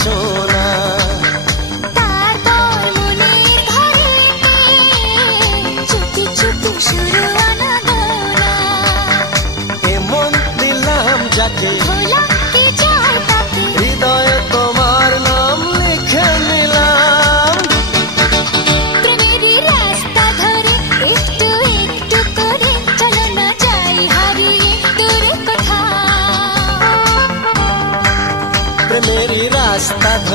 সোনা। তারপর মনের ঘরেতে চুপি চুপি শুরু আনাগোনা। এমন দিলাম যাকে হলো কি চাও তাকে, হৃদয়ে তোমার নাম লিখে নিলাম। প্রেমেরই রাস্তা ধরে একটু একটু করে চলো না যাই হারিয়ে দূরে কোথাও। প্রেমেরই রাস্তা